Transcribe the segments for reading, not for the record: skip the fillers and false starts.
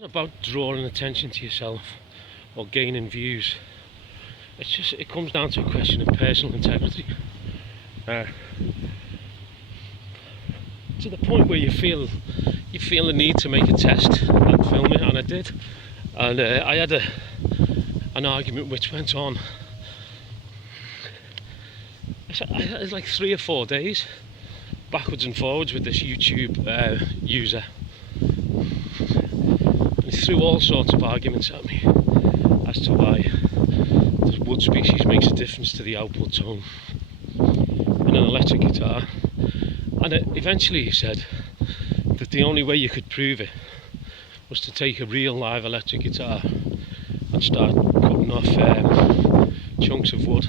Not about drawing attention to yourself or gaining views. It comes down to a question of personal integrity. To the point where you feel the need to make a test and film it, and I did. And I had an argument which went on. I had like 3 or 4 days, backwards and forwards with this YouTube user. And he threw all sorts of arguments at me as to why the wood species makes a difference to the output tone in an electric guitar. And eventually he said that the only way you could prove it was to take a real live electric guitar and start cutting off chunks of wood.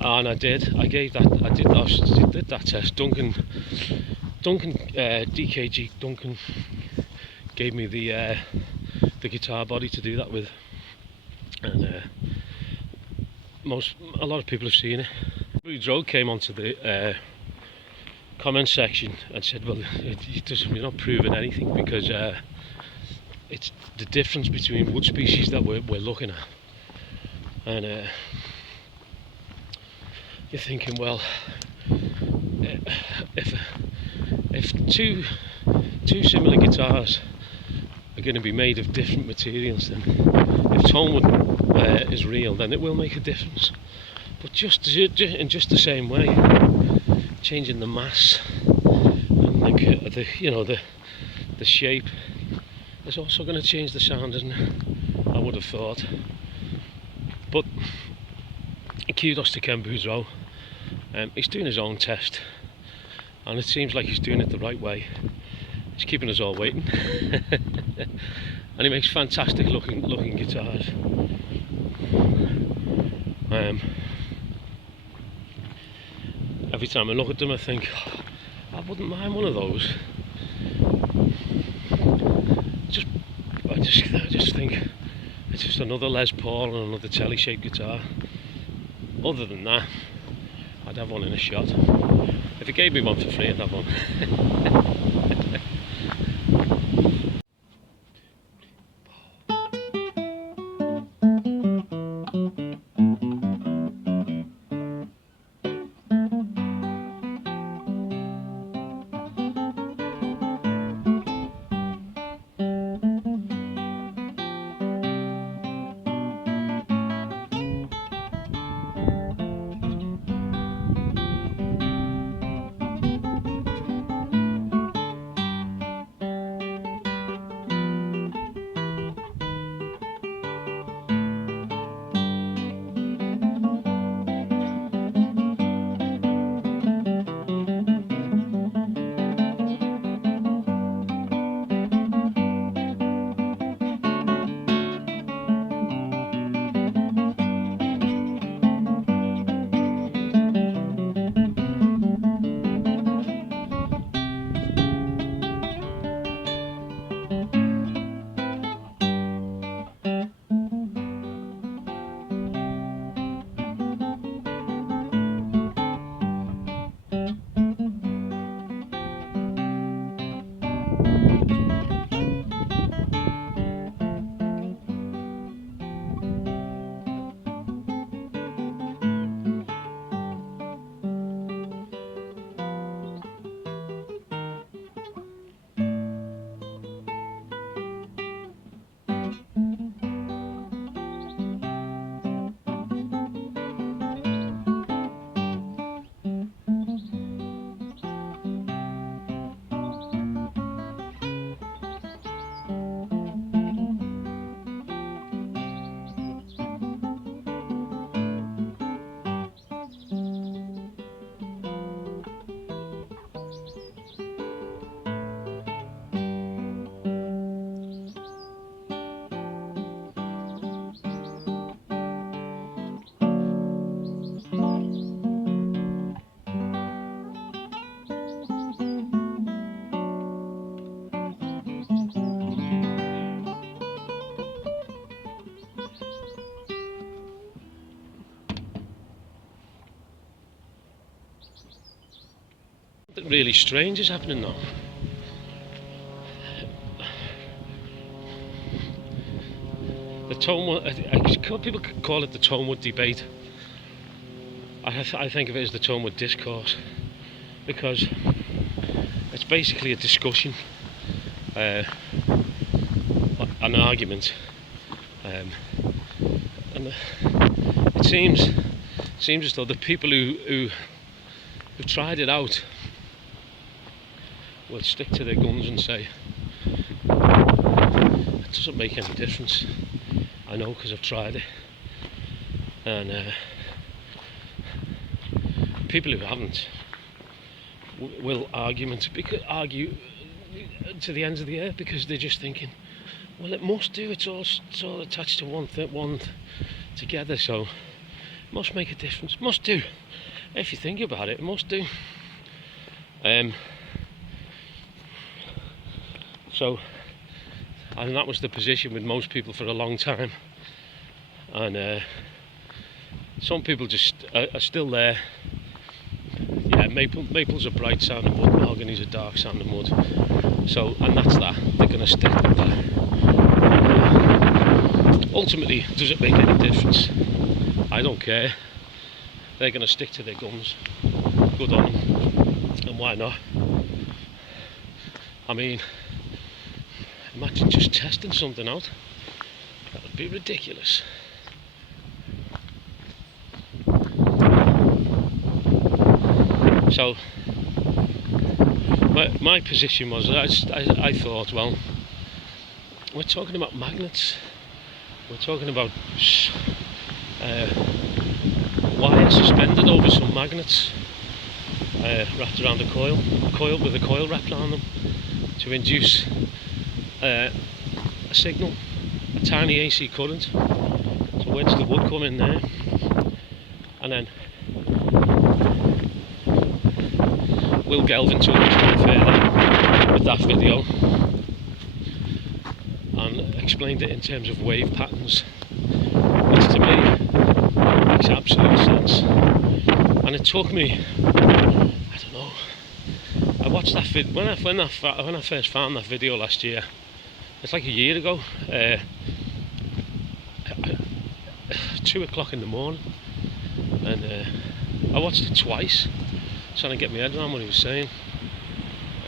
And I did. I did that test. Duncan, DKG Duncan gave me the guitar body to do that with, and a lot of people have seen it. Boudreaux came onto the comment section and said, "Well, you're not proving anything because it's the difference between wood species that we're looking at." And you're thinking, well, if two similar guitars are going to be made of different materials, then if Tonewood is real, then it will make a difference. But in just the same way, changing the mass and the shape is also going to change the sound, isn't it? I would have thought. But kudos to Ken Boudreaux. He's doing his own test, and it seems like he's doing it the right way. He's keeping us all waiting. And he makes fantastic looking guitars. Every time I look at them, I think, I wouldn't mind one of those. I just think it's just another Les Paul and another telly-shaped guitar. Other than that, I'd have one in a shot. If it gave me one for free, I'd have one. Something really strange is happening now. Tonewood, people could call it the Tonewood debate. I think of it as the Tonewood discourse, because it's basically a discussion, an argument, and it seems as though the people who've tried it out will stick to their guns and say it doesn't make any difference. I know, because I've tried it. And people who haven't will argue to the ends of the earth, because they're just thinking, well, it must do. It's all attached to one together, so it must make a difference. Must do. If you think about it, it must do. So, and that was the position with most people for a long time. And some people just are still there. Yeah, maple's a bright sounding wood, mahogany's a dark sounding wood. So, and that's that. They're going to stick with that. Ultimately, does it make any difference? I don't care. They're going to stick to their guns. Good on them. And why not? I mean, imagine just testing something out. That would be ridiculous. So, my position was, I thought, well, we're talking about magnets. We're talking about wire suspended over some magnets, wrapped around a coil with a coil wrapped around them to induce a signal, a tiny AC current. So where's the wood come in there? And then we'll delve into it much more further with that video, and explained it in terms of wave patterns, which to me makes absolute sense. And it took me, I don't know, I watched that video when I first found that video last year. It's like a year ago, 2 o'clock in the morning, and I watched it twice, trying to get my head around what he was saying,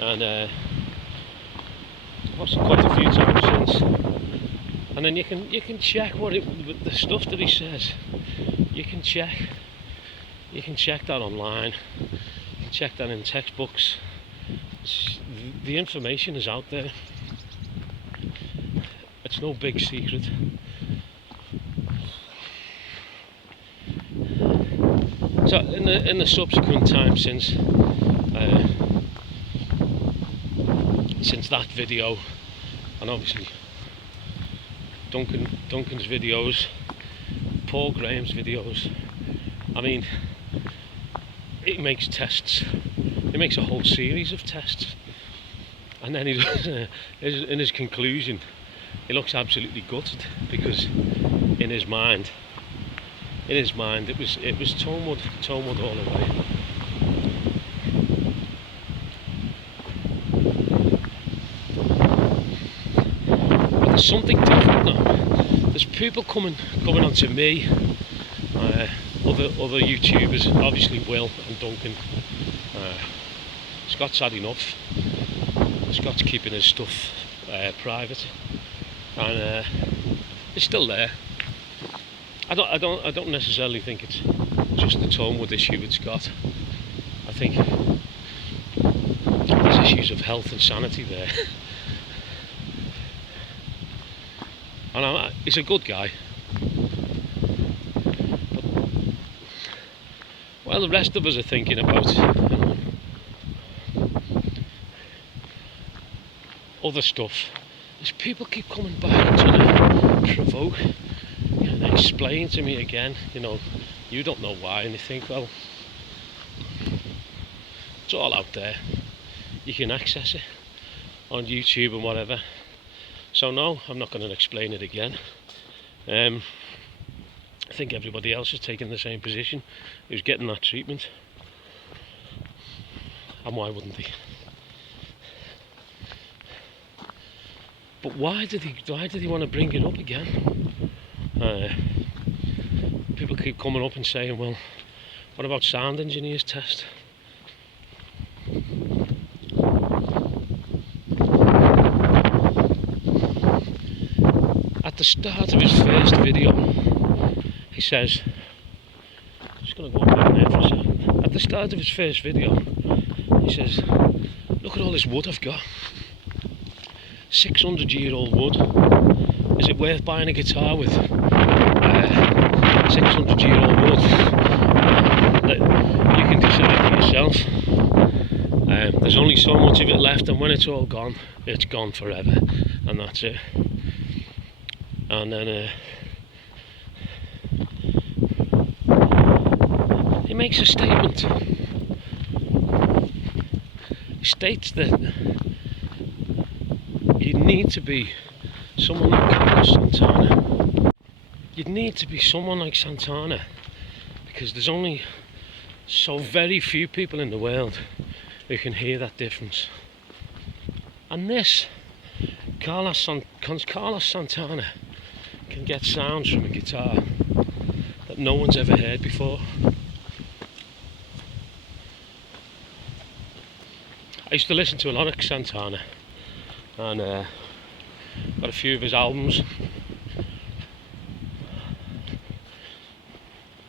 and I watched it quite a few times since. And then you can check the stuff that he says. You can check that online. You can check that in textbooks. The information is out there. It's no big secret. So in the subsequent time since that video, and obviously Duncan's videos, Paul Graham's videos, I mean, he makes tests. He makes a whole series of tests, and then he does, in his conclusion, he looks absolutely gutted, because in his mind it was Tonewood all the way. But there's something different now. There's people coming onto me, other YouTubers, obviously Will and Duncan. Scott's had enough. Scott's keeping his stuff private, and it's still there. I don't necessarily think it's just the Tonewood issue with Scott. I think there's issues of health and sanity there. And he's a good guy. But, well, the rest of us are thinking about, other stuff. These people keep coming back and trying to provoke. And explain to me again, you don't know why, and you think, well, it's all out there. You can access it on YouTube and whatever. So no, I'm not going to explain it again. I think everybody else is taking the same position, who's getting that treatment, and why wouldn't they? But why did he want to bring it up again? People keep coming up and saying, well, what about sound engineers test? At the start of his first video, he says, just going to go up there for a second. At the start of his first video, he says, look at all this wood I've got. 600-year-old wood. Is it worth buying a guitar with 600-year-old wood? You can decide for yourself. There's only so much of it left, and when it's all gone, it's gone forever, and that's it. And then he makes a statement. He states that you need to be someone like Carlos Santana. You'd need to be someone like Santana because there's only so very few people in the world who can hear that difference. And this, Carlos Santana can get sounds from a guitar that no one's ever heard before. I used to listen to a lot of Santana, and got a few of his albums.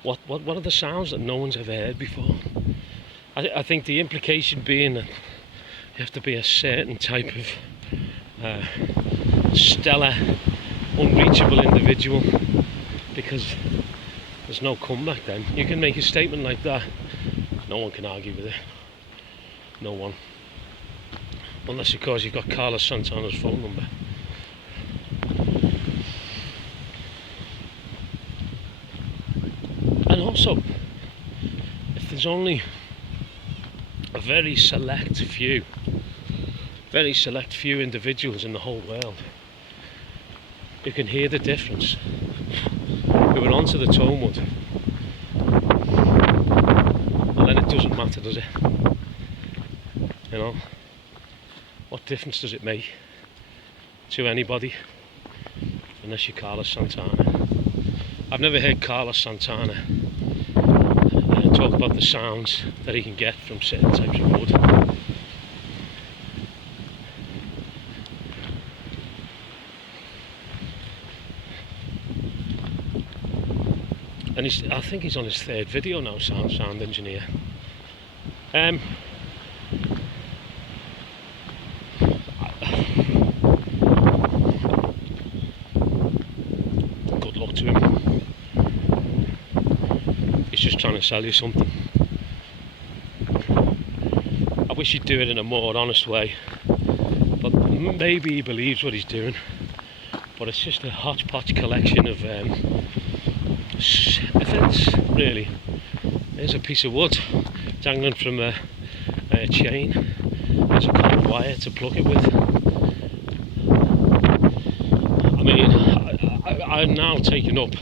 What are the sounds that no one's ever heard before? I think the implication being that you have to be a certain type of stellar, unreachable individual, because there's no comeback then. You can make a statement like that, no one can argue with it. No one. Unless of course you've got Carlos Santana's phone number. And also, if there's only a very select few individuals in the whole world who can hear the difference, who are onto the Tonewood, well then it doesn't matter, does it? You know, what difference does it make to anybody unless you're Carlos Santana? I've never heard Carlos Santana talk about the sounds that he can get from certain types of wood. And I think he's on his third video now, sound engineer. Good luck to him. He's just trying to sell you something. I wish he'd do it in a more honest way, but maybe he believes what he's doing. But it's just a hodgepodge collection of events, really. There's a piece of wood dangling from a chain. There's a copper wire to plug it with. I mean, I'm now taking up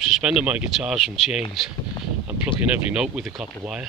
suspending my guitars from chains and plugging every note with a copper wire.